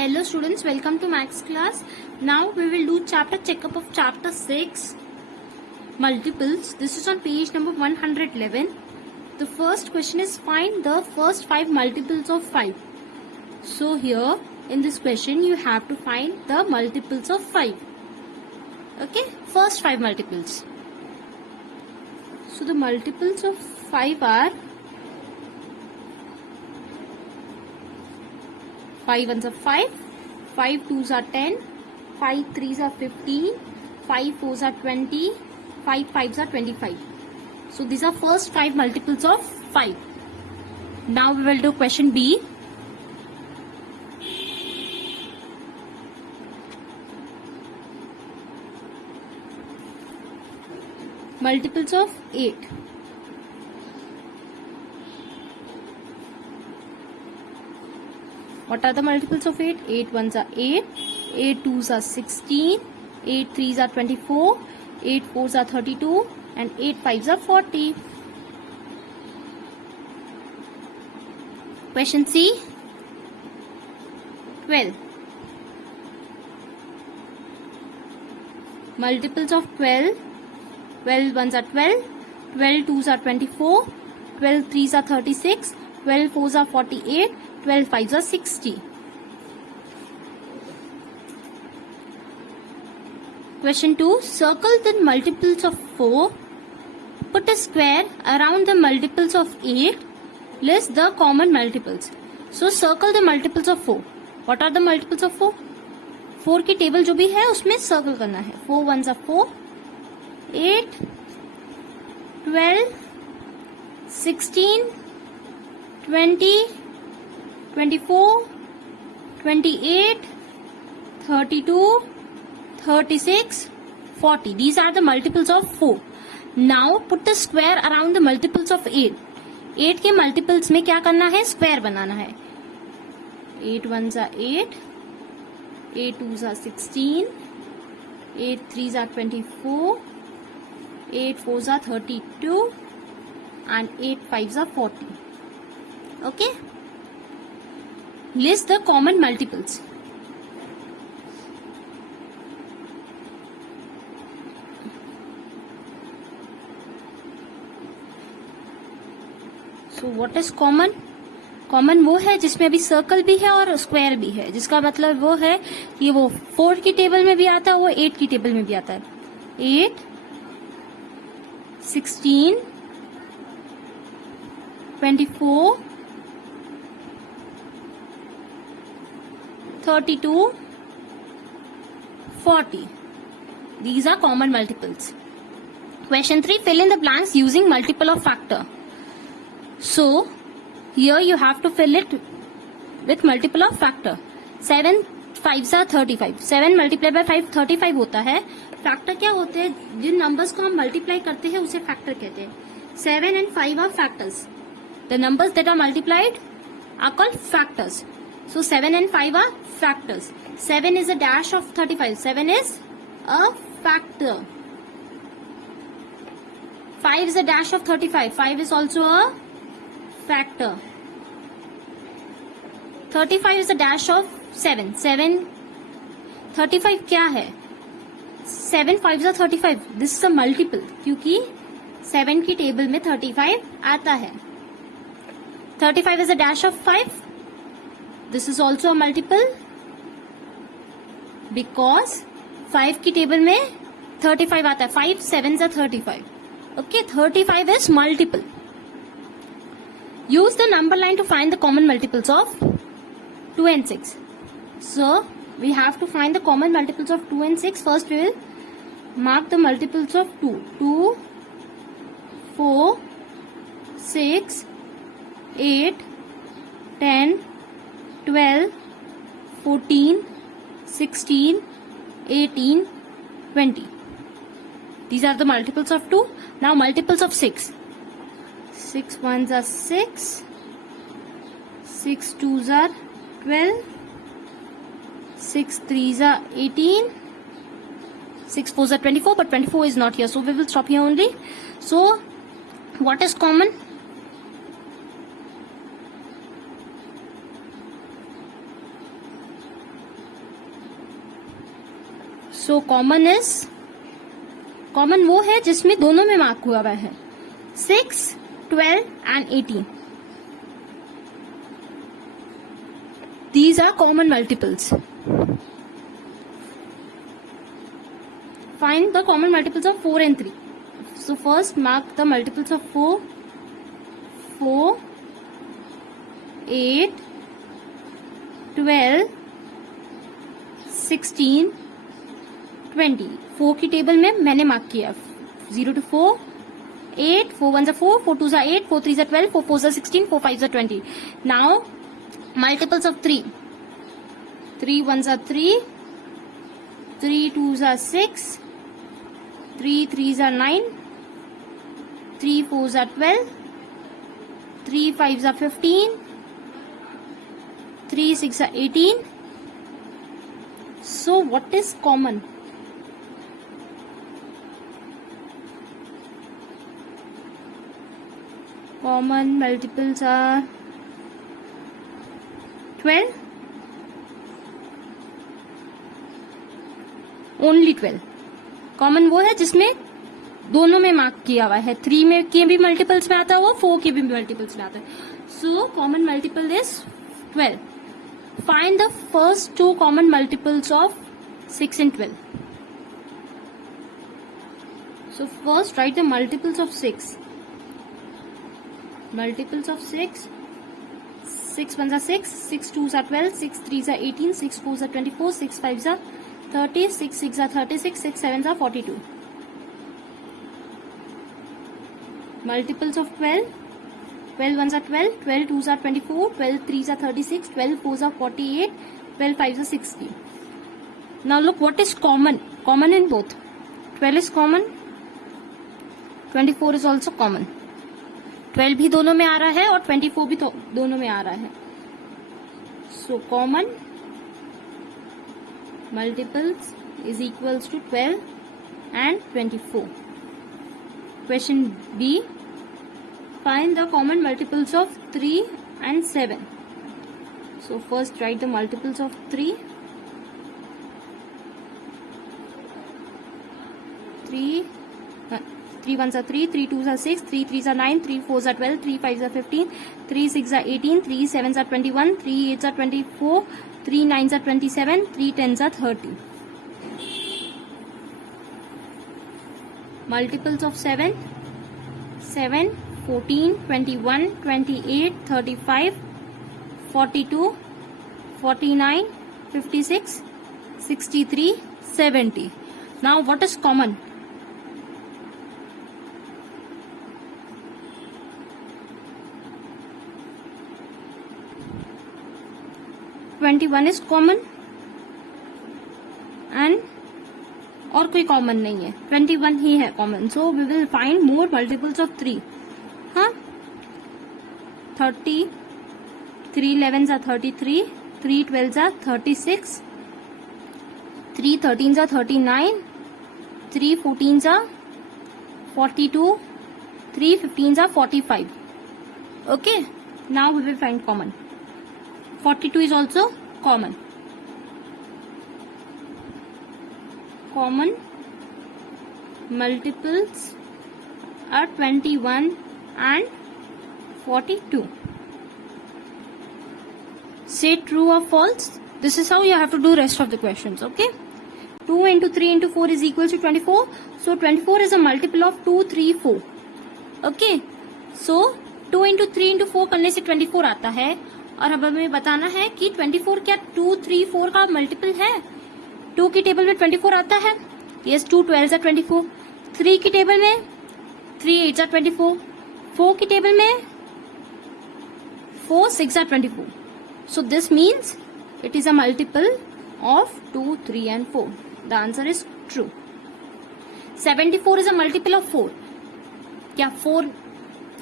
Hello students, welcome to Maths class. Now we will do chapter checkup of chapter 6 multiples. This is on page number 111. The first question is find the first 5 multiples of 5. So here in this question you have to find the multiples of 5. Okay, first 5 multiples. So the multiples of 5 are 5 ones are 5, 5 twos are 10, 5 threes are 15, 5 fours are 20, 5 fives are 25. So these are first 5 multiples of 5. Now we will do question B. Multiples of 8. What are the multiples of 8? 8 ones are 8, 8 twos are 16, 8 threes are 24, 8 fours are 32 and 8 fives are 40. Question C. 12. Multiples of 12. 12 ones are 12, 12 twos are 24, 12 threes are 36, 12 fours are 48, 12 fives are 60. Question 2. Circle the multiples of 4. Put a square around the multiples of 8. List the common multiples. So circle the multiples of 4. What are the multiples of 4? 4 की table जो भी है उसमें circle करना है. 4 ones are 4, 8, 12, 16, 20, 24, 28, 32, 36, 40. These are the multiples of 4. Now put the square around the multiples of 8. 8 के multiples में क्या करना है? Square बनाना है. 8 ones are 8, 8 twos are 16, 8 threes are 24, 8 fours are 32 and 8 fives are 40. Okay? List the common multiples. So what is common? Common वो है जिसमें अभी सर्कल भी है और स्क्वायर भी है, जिसका मतलब वो है कि वो 4 की टेबल में भी आता है, वो 8 की टेबल में भी आता है. 8, 16, 24, 32, 40. These are common multiples. Question 3. Fill in the blanks using multiple of factor. So, here you have to fill it with multiple of factor. 7 5s are 35. 7 multiplied by 5 35 होता है. फैक्टर क्या होते हैं? जिन नंबर्स को हम मल्टीप्लाई करते हैं उसे फैक्टर कहते हैं. 7 and 5 are factors. The numbers that are multiplied are called factors. So 7 and 5 are factors. 7 is a dash of 35. 7 is a factor. 5 is a dash of 35. 5 is also a factor. 35 is a dash of 7. 35 क्या है? 7 5s are 35. This is a multiple क्योंकि 7 की table में 35 आता है. 35 is a dash of 5. This is also a multiple because 5 की table में 35 आता है. 5 7s are 35. Okay, 35 is multiple. Use the number line to find the common multiples of 2 and 6. So, we have to find the common multiples of 2 and 6. First, we will mark the multiples of 2. 2, 4, 6, 8, 10, 12, 14, 16, 18, 20. These are the multiples of 2. Now, multiples of 6. 6 ones are 6, 6 twos are 12, 6 threes are 18, 6 fours are 24, but 24 is not here, so we will stop here only. So, what is common? So common वो है जिसमें दोनों में mark हुआ हुआ है 6, 12 and 18. These are common multiples. Find the common multiples of 4 and 3. So first mark the multiples of 4. 4, 8, 12, 16, 20. 4 की table में मैंने मार्क किया 0 to 4, 8, 4 1s are 4, 4 2s are 8, 4 3s are 12, 4 4s are 16, 4 5s are 20. Now multiples of 3. 3 1s are 3, 3 2s are 6, 3 3s are 9, 3 4s are 12, 3 5s are 15, 3 6 are 18. So what is common? Common multiples are 12. Only 12. Common वो है जिसमें दोनों में mark किया हुआ है 3 में के भी मल्टीपल्स में आता है वो 4 के भी मल्टीपल्स में आता है so common multiple is 12. Find the first 2 common multiples of 6 and 12. So first write the multiples of 6. Multiples of 6. 6 1s are 6, 6 2s are 12, 6 3s are 18, 6 4s are 24, 6 5s are 30, 6 6 are 36, 6 7s are 42. Multiples of 12. 12 1s are 12, 12 2s are 24, 12 3s are 36, 12 4s are 48, 12 5s are 60. Now look what is common. Common in both. 12 is common. 24 is also common. 12 भी दोनों में आ रहा है और 24 भी दोनों में आ रहा है. So common multiples is equals to 12 and 24. Question B. Find the common multiples of 3 and 7. So first write the multiples of 3. 3 1s are 3, 3 2s are 6, 3 3s are 9, 3 4s are 12, 3 5s are 15, 3 6s are 18, 3 7s are 21, 3 8s are 24, 3 9s are 27, 3 10s are 30. Multiples of 7. 7, 14, 21, 28, 35, 42, 49, 56, 63, 70. Now what is common? (21) is common and और कोई common नहीं है 21 ही है common so we will find more multiples of 3 हाँ 30 3 11s are 33 3 12s are 36 3 13s are 39 3 14s are 42 3 15s are 45 okay now we will find common 42 is also common multiples are 21 and 42. Say true or false. This is how you have to do rest of the questions. Okay. 2 into 3 into 4 is equals to 24. So 24 is a multiple of 2, 3, 4. Okay. So 2 into 3 into 4 करने से 24 आता है और अब हमें बताना है कि 24 क्या 2, 3, 4 का मल्टीपल है 2 की टेबल में 24 आता है यस 2 12s are 24 3 की टेबल में 3 8s are 24 4 की टेबल में 4 6 are 24 so this means it is a multiple of 2 3 and 4 the answer is true 74 is a multiple of 4 क्या 4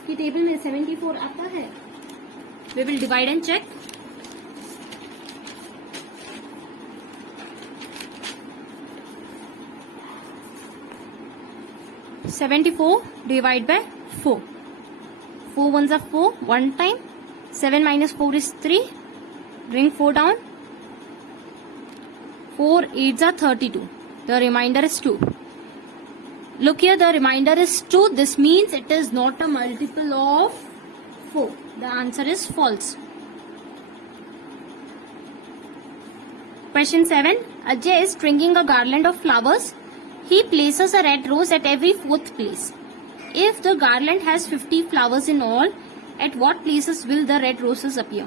की टेबल में 74 आता है we will divide and check 74 divide by 4. 4 ones are 4, 1 time. 7 minus 4 is 3. Bring 4 down. 4 8s are 32. The remainder is 2. Look here, the remainder is 2. This means it is not a multiple of 4. The answer is false. Question 7. Ajay is stringing a garland of flowers. He places a red rose at every 4th place. If the garland has 50 flowers in all, at what places will the red roses appear?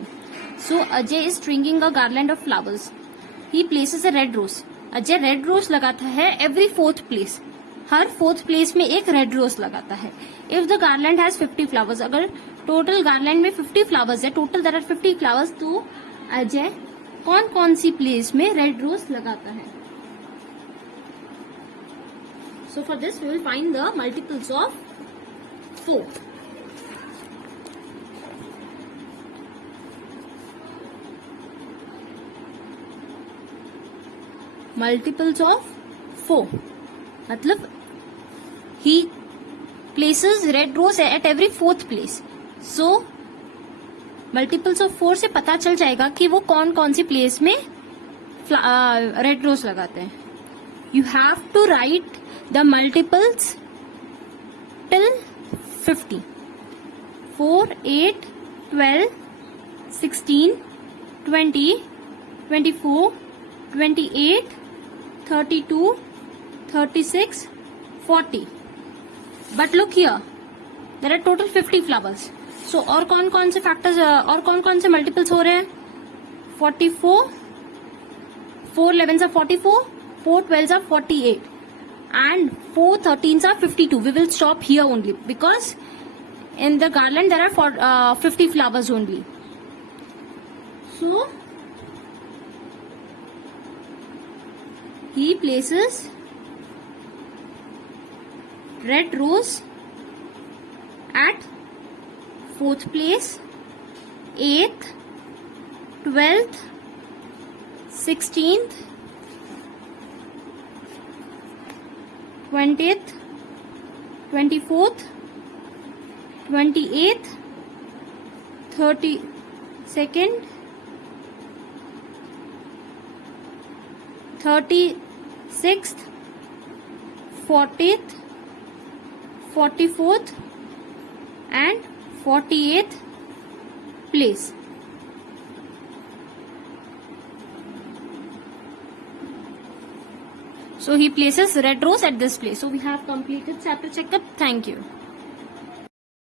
So Ajay is stringing a garland of flowers. He places a red rose. Ajay red rose लगाता है every 4th place. हर 4th place में एक red rose लगाता है. If the garland has 50 flowers, अगर total garland में 50 flowers है, total there are 50 flowers, तो अजय कौन कौन सी place में red rose लगाता है? So for this we will find the multiples of 4. Multiples of 4 मतलब he places red rose at every 4th place. So multiples of 4 से पता चल जाएगा कि वो कौन कौन सी place में red rose लगाते हैं. You have to write the multiples till 50. 4, 8, 12, 16, 20, 24, 28, 32, 36, 40. But look here, there are total 50 flowers. So और कौन कौन से factors और कौन कौन से multiples हो रहे हैं? 44, 4 11s are 44, 4 12s are 48, and 4 13s are 52. We will stop here only because in the garland there are 50 flowers only. So he places red rose at 4th place, 8th, 12th, 16th, 20th, 24th, 28th, 32nd, 36th, 40th, 44th and 48th place. So he places red rose at this place. So we have completed chapter checkup. Thank you.